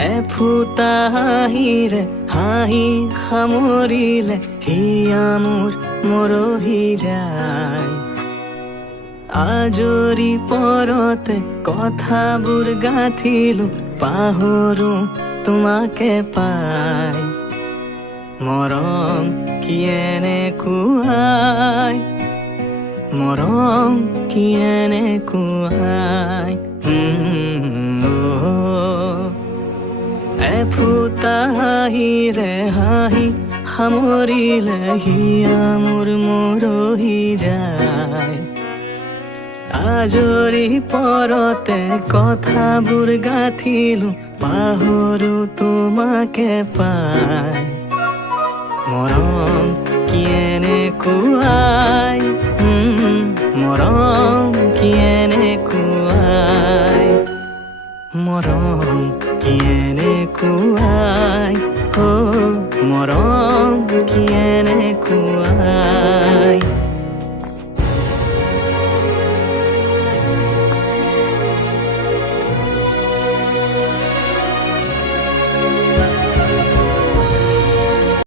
এফুটা হাঁহিৰে হাঁহি সামৰিলে হিয়া মোৰ মৰহি যায়। আজৰি পৰতে কথাবোৰ গাঁঠিলো পাহৰো তোমাকে পাই। মৰম কি এনেকুৱাই, মৰম কি এনেকুৱাই। এফুটা হাঁহিৰে হাঁহি সামৰিলে হিয়া মোৰ মৰহি যায়। আজৰি পৰতে কথাবোৰ গাঁঠিলো পাহৰো তোমাকে পাই। মৰম কি এনেকুৱাই, মৰম কি এনেকুৱাই, মৰম কি এনেকুৱাই, মৰম